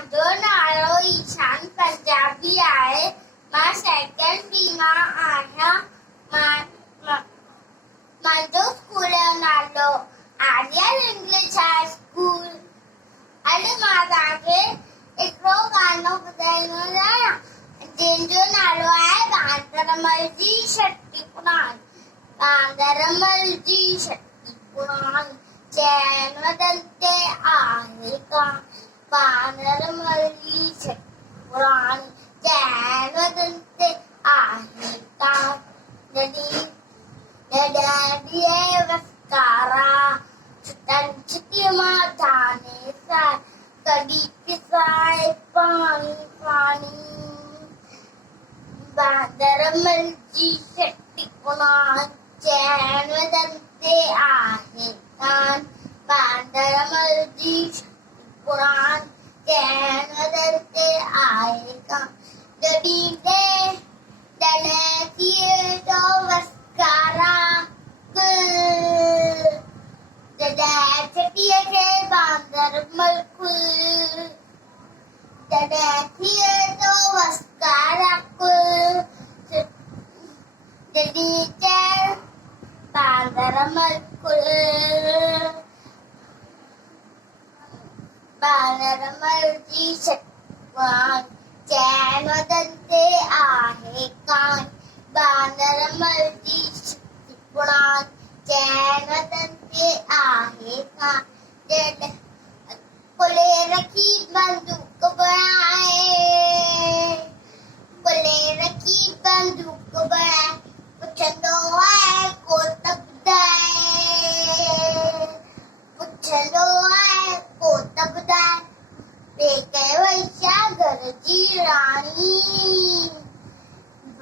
माझो नारो ईशान पंजाबी आहे मां सेकंड बी मां आहियां माझो स्कूल जो नालो आर्यन इंग्लिश हाई स्कूल अॼु मां तव्हांखे हिकिड़ो गानो ॿुधाईंदो आहियां जंहिंजो नालो आहे बांदरमल जी छठी पुराण बांदरमल जी छठी पुराण चैन वदन ते आहे कान बांदरमल जी छठी पुराण चैन वदन ते आहे कान जॾहिं वसकारा छुटन छिटी मां जाने सां कॾहिं पिसाए पाणी पाणी बांदरमल जी छठी पुराण चैन वदन ते आहे कान बांदरमल जी छठी पुराण चैन वदन ते आहे कान जॾहिं थिए थो वसकारा जॾहिं छठीअ खे बांदरमल जॾहिं थिए थो वसकारा जॾहिं चैन बांदरमल बांदरमल जी छठी पुराण चैन वदन ते आहे कान बांदरमल जी छठी पुराण चैन वदन ते आहे कान पुले रखी बंदूक बनाए पुछंदो आहे कोत ॿुधाए पेके वैशा घर जी राणी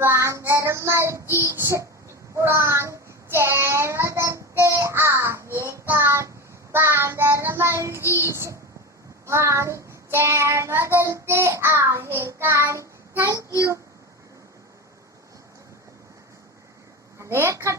बांदरमल जी छठी पुराण चैन वदन ते आहे कान बांदरमल जी छठी पुराण चैन वदन ते आहे